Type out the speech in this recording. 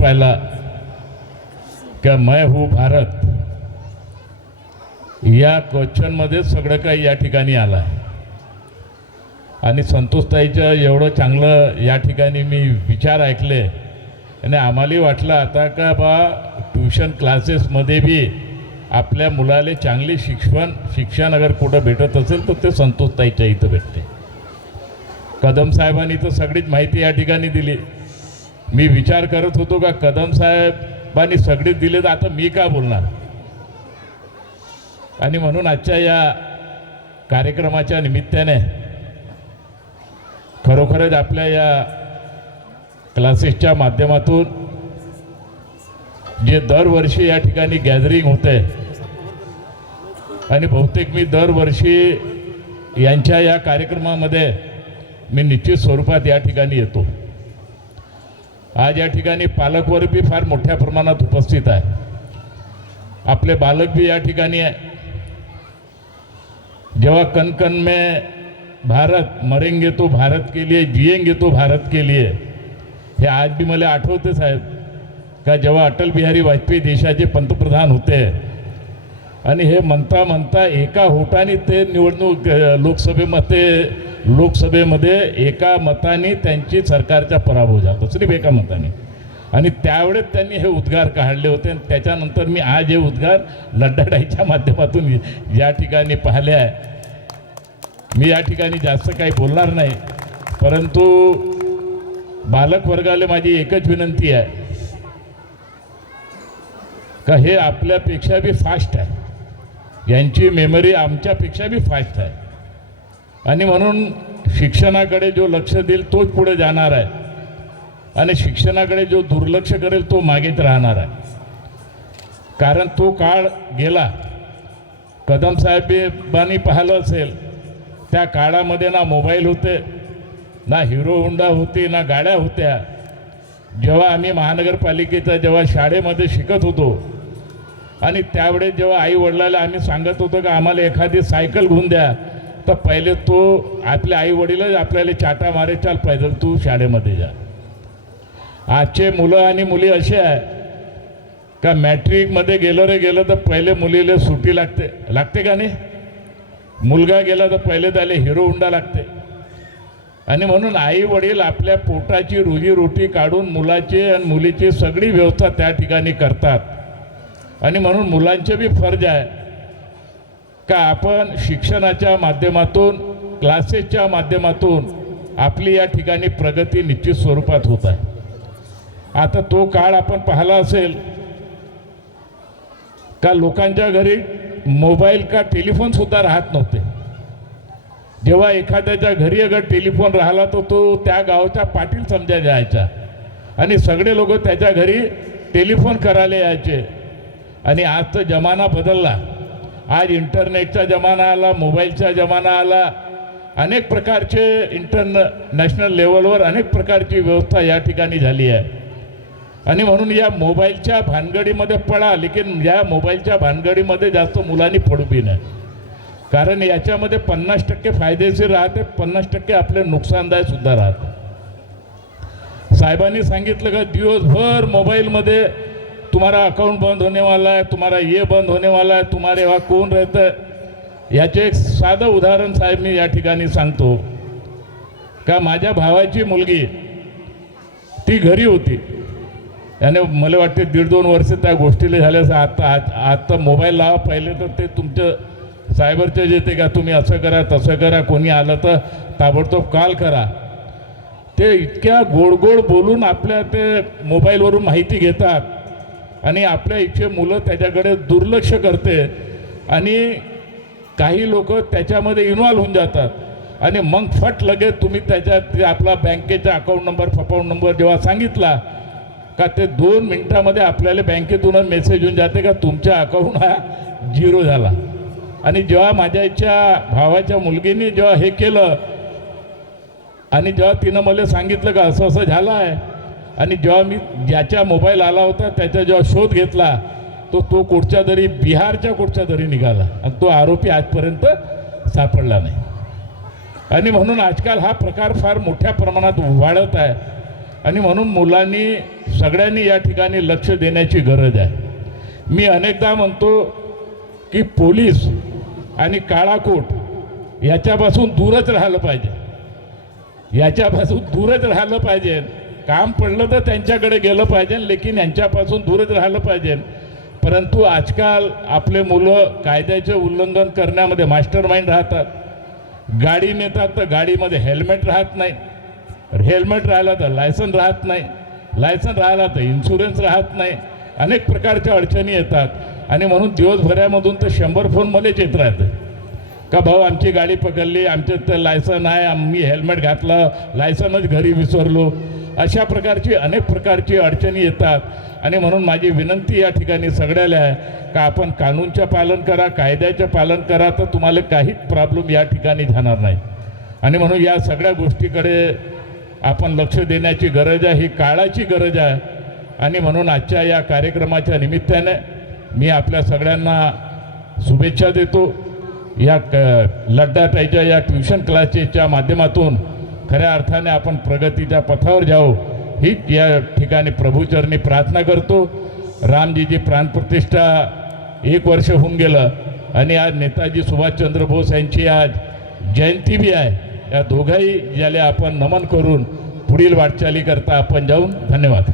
पाहिला का मैं हूँ भारत या क्वेश्चनमध्ये सगळं काही या ठिकाणी आलं आहे. आणि संतोषताईचं एवढं चांगलं या ठिकाणी मी विचार ऐकले आणि आम्हालाही वाटलं आता का बा ट्यूशन क्लासेसमध्ये बी आपल्या मुलाला चांगली शिक्षण अगर कुठं भेटत असेल तर ते संतोषताईच्या इथं भेटते. कदम साहेबांनी तर सगळीच माहिती या ठिकाणी दिली. मी विचार करत होतो का कदम साहेबांनी सगळीच दिले तर आता मी का बोलणार. आणि म्हणून आजच्या या कार्यक्रमाच्या निमित्ताने खरोखरच आपल्या या क्लासेसच्या माध्यमातून जे दरवर्षी या ठिकाणी गॅदरिंग होते आणि बहुतेक मी दरवर्षी यांच्या या कार्यक्रमामध्ये मी निश्चित स्वरूपात या ठिकाणी येतो. आज या ठिकाणी पालकवर्ग बी फार मोठ्या प्रमाणात उपस्थित आहे. आपले बालक भी या ठिकाणी आहे. जेव्हा कण कण में भारत मरेंगे तो भारत के लिए जिएंगे तो भारत के लिए हे आज भी मला आठवते साहेब का जेव्हा अटल बिहारी वाजपेयी देशाचे पंतप्रधान होते आणि हे म्हणता म्हणता एका होटाने ते निवडणूक लोकसभेमध्ये एका मताने त्यांची सरकारचा पराभव झाला. सिर्फ एका मताने. आणि त्यावेळेस त्यांनी हे उद्गार काढले होते. आणि त्याच्यानंतर मी आज हे उद्गार लढाईच्या माध्यमातून या ठिकाणी पाहिले आहे. मी या ठिकाणी जास्त काही बोलणार नाही, परंतु बालक वर्गाला माझी एकच विनंती आहे का हे आपल्यापेक्षा बी फास्ट आहे. यांची मेमरी आमच्यापेक्षा बी फास्ट आहे. आणि म्हणून शिक्षणाकडे जो लक्ष देईल तोच पुढे जाणार आहे आणि शिक्षणाकडे जो दुर्लक्ष करेल तो मागेच राहणार आहे. कारण तो काळ गेला. कदम साहेबांनी पाहिलं असेल त्या काळामध्ये ना मोबाईल होते, ना हिरो होंडा होती, ना गाड्या होत्या. जेव्हा आम्ही महानगरपालिकेचा जेव्हा शाळेमध्ये शिकत होतो आणि त्यावेळेस जेव्हा आई वडिलाला आम्ही सांगत होतो का आम्हाला एखादी सायकल घेऊन द्या तर पहिले तो आपले आई वडीलच आपल्याला चाटा मारे चाल पैदल तू शाळेमध्ये जा. आजचे मुलं आणि मुली असे आहे का मॅट्रिकमध्ये गेलं तर पहिले मुलीला सुट्टी लागते का नाही. मुलगा गेला तर पहिले त्याला हिरो हुंडा लागते. आणि म्हणून आई वडील आपल्या पोटाची रोजीरोटी काढून मुलाची आणि मुलीची सगळी व्यवस्था त्या ठिकाणी करतात. आणि म्हणून मुलांचे बी फर्ज आहे का आपण शिक्षणाच्या माध्यमातून क्लासेसच्या माध्यमातून आपली या ठिकाणी प्रगती निश्चित स्वरूपात होत आहे. आता तो काळ आपण पाहिला असेल का लोकांच्या घरी मोबाईल का टेलिफोन सुद्धा राहत नव्हते. जेव्हा एखाद्याच्या घरी अगर टेलिफोन राहिला तर तो त्या गावचा पाटील समजा जायचा आणि सगळे लोक त्याच्या घरी टेलिफोन करायला यायचे. आणि आजचा जमाना बदलला. आज इंटरनेटचा जमाना आला, मोबाईलचा जमाना आला. अनेक प्रकारचे इंटरनॅशनल लेवलवर अनेक प्रकारची व्यवस्था या ठिकाणी झाली आहे. आणि म्हणून या मोबाईलच्या भानगडीमध्ये पडा, लेकिन या मोबाईलच्या भानगडीमध्ये जास्त मुलांनी पडू बी नाही. कारण याच्यामध्ये 50% फायदेशीर राहते, 50% आपले नुकसानदायकसुद्धा राहते. साहेबांनी सांगितलं का दिवसभर मोबाईलमध्ये तुम्हारा अकाउंट बंद होने वाला है, तुम्हारा ये बंद होने वाला है, तुम्हारे वहाँ कौन रहता है. याचे एक साधं उदाहरण साहेब मी या ठिकाणी सांगतो का माझ्या भावाची मुलगी ती घरी होती. याने मला वाटते 1.5-2 वर्ष त्या गोष्टीला झाल्या. आता मोबाईल लावा पहिले तर ते तुमचं सायबरचे येते का तुम्ही असं करा तसं करा, कोणी आलं तर ताबडतोब कॉल करा. ते इतक्या गोड गोड बोलून आपल्या ते मोबाईलवरून माहिती घेतात आणि आपल्या इथे मुलं त्याच्याकडे दुर्लक्ष करते आणि काही लोक त्याच्यामध्ये इन्व्हॉल्व होऊन जातात आणि मग फट लगेच तुम्ही त्याच्यात आपला बँकेचा अकाउंट नंबर जेव्हा सांगितला का ते 2 मिनिटामध्ये आपल्याला बँकेतूनच मेसेज येऊन जाते का तुमचा अकाउंट हा 0 झाला. आणि जेव्हा माझ्या भावाच्या मुलगीने जेव्हा हे केलं आणि जेव्हा तिनं मला सांगितलं का असं असं झालं आहे आणि जेव्हा मी ज्याच्या मोबाईल आला होता त्याचा जेव्हा शोध घेतला तो कुठच्या तरी बिहारच्या कुठच्या तरी निघाला आणि तो आरोपी आजपर्यंत सापडला नाही. आणि म्हणून आजकाल हा प्रकार फार मोठ्या प्रमाणात वाढत आहे. आणि म्हणून मुलांनी सगळ्यांनी या ठिकाणी लक्ष देण्याची गरज आहे. मी अनेकदा म्हणतो की पोलीस आणि काळा कोट याच्यापासून दूरच राहिलं पाहिजे, याच्यापासून दूरच राहिलं पाहिजे. काम पडलं तर त्यांच्याकडे गेलं पाहिजे, लेकिन यांच्यापासून दूरच राहिलं पाहिजे. परंतु आजकाल आपले मुलं कायद्याचे उल्लंघन करण्यामध्ये मास्टर माइंड राहतात. गाडी नेतात तर गाडीमध्ये हेल्मेट राहत नाही, हेल्मेट राहिला तर लायसन राहत नाही, लायसन राहिला तर इन्शुरन्स राहत नाही. अनेक प्रकारच्या अडचणी येतात आणि म्हणून दिवसभरामधून तर 100 फोन मलाच येत राहतं का भाऊ आमची गाडी पकडली, आमचं तर लायसन आहे, आम्ही हेल्मेट घातलं, लायसनच घरी विसरलो. अशा प्रकारची अनेक प्रकारची अडचणी येतात आणि म्हणून माझी विनंती या ठिकाणी सगळ्याला आहे का आपण कानूनचं पालन करा, कायद्याचं पालन करा, तर तुम्हाला काहीच प्रॉब्लेम या ठिकाणी जाणार नाही. आणि म्हणून या सगळ्या गोष्टीकडे आपण लक्ष देण्याची गरज आहे, ही काळाची गरज आहे. आणि म्हणून आजच्या या कार्यक्रमाच्या निमित्ताने मी आपल्या सगळ्यांना शुभेच्छा देतो. या लड्डाताईच्या या ट्युशन क्लासेसच्या माध्यमातून खऱ्या अर्थाने आपण प्रगतीच्या पथावर जाऊ ही या ठिकाणी प्रभूचरणी प्रार्थना करतो. रामजीची प्राणप्रतिष्ठा 1 वर्ष होऊन गेलं आणि आज नेताजी सुभाषचंद्र बोस यांची आज जयंती बी आहे. या दोघाही ज्याला आपण नमन करून पुढील वाटचाली करता आपण जाऊन. धन्यवाद.